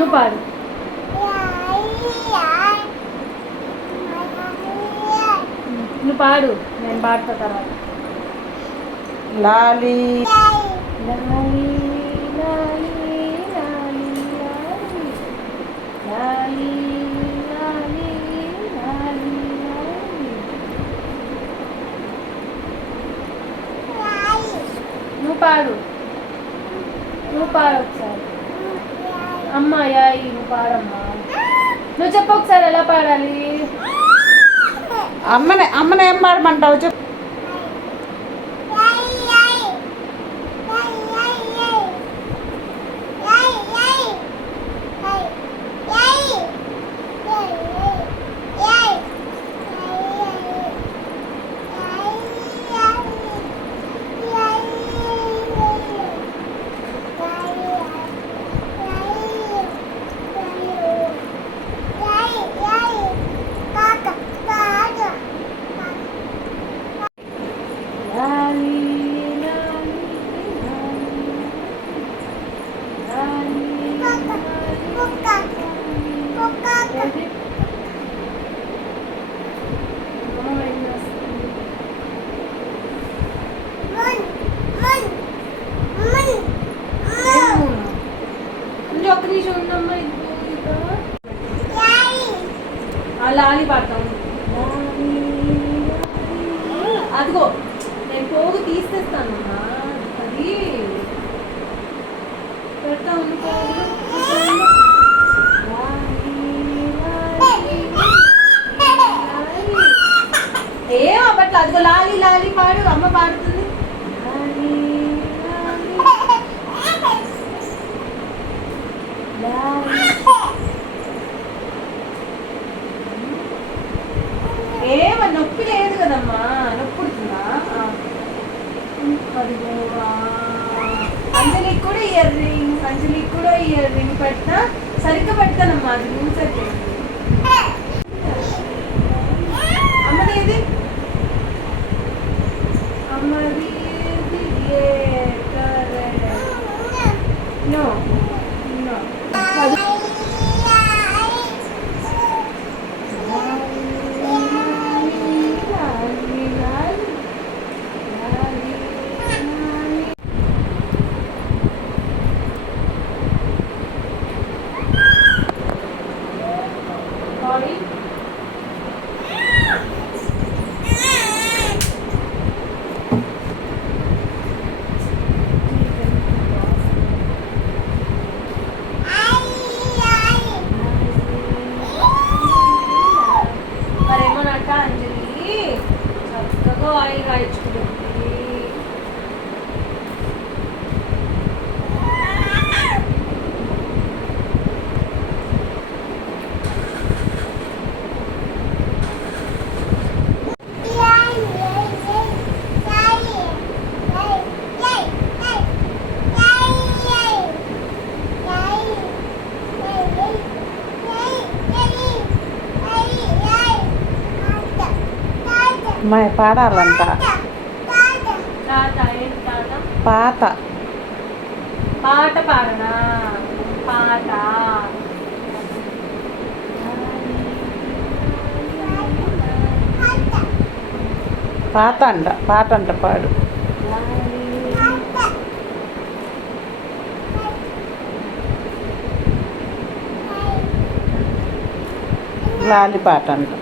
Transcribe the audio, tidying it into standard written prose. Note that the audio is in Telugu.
నువ్వు పాడు. నువ్వు పాడు, నేను పాడుతా తర్వాత. లాలి లాలి లాలి లాలి లాలి లాలి లాలి లాలి. నువ్వు పాడు, నువ్వు పాడు ఒకసారి. అమ్మ యాయి నువ్వు పాడమ్మా. నువ్వు చెప్పు ఒకసారి ఎలా పాడాలి. అమ్మనే ఏం పాడమంటావు చెప్పు. ఒక్క నిమిషం ఉండమ్మా. లాలి పాడతాం. అదిగో నేను పోగు తీసేస్తానమ్మా. అది పెడతా ఉంది. ఏం అవ్వట్లా. అదిగో లాలి లాలి పాడు, అమ్మ పాడుతుంది. ఏమ నొప్పి లేదు కదమ్మా, నొప్పి పుడుతుందా? అంజలికి కూడా ఇయర్ రింగ్ పెడతా. సరిగ్గా పెడతానమ్మా, అది లూజ్ అయిపోయింది. అమ్మది అమ్మది నో నో. మరేమోనక్క అంజలి చక్కగా ఆయిల్ కాయించుకుంటుంది. అమ్మాయి పాడాలంట. పాట పాట పాడనా? పాట పాట అంట పాడు. లాలి పాట అంట.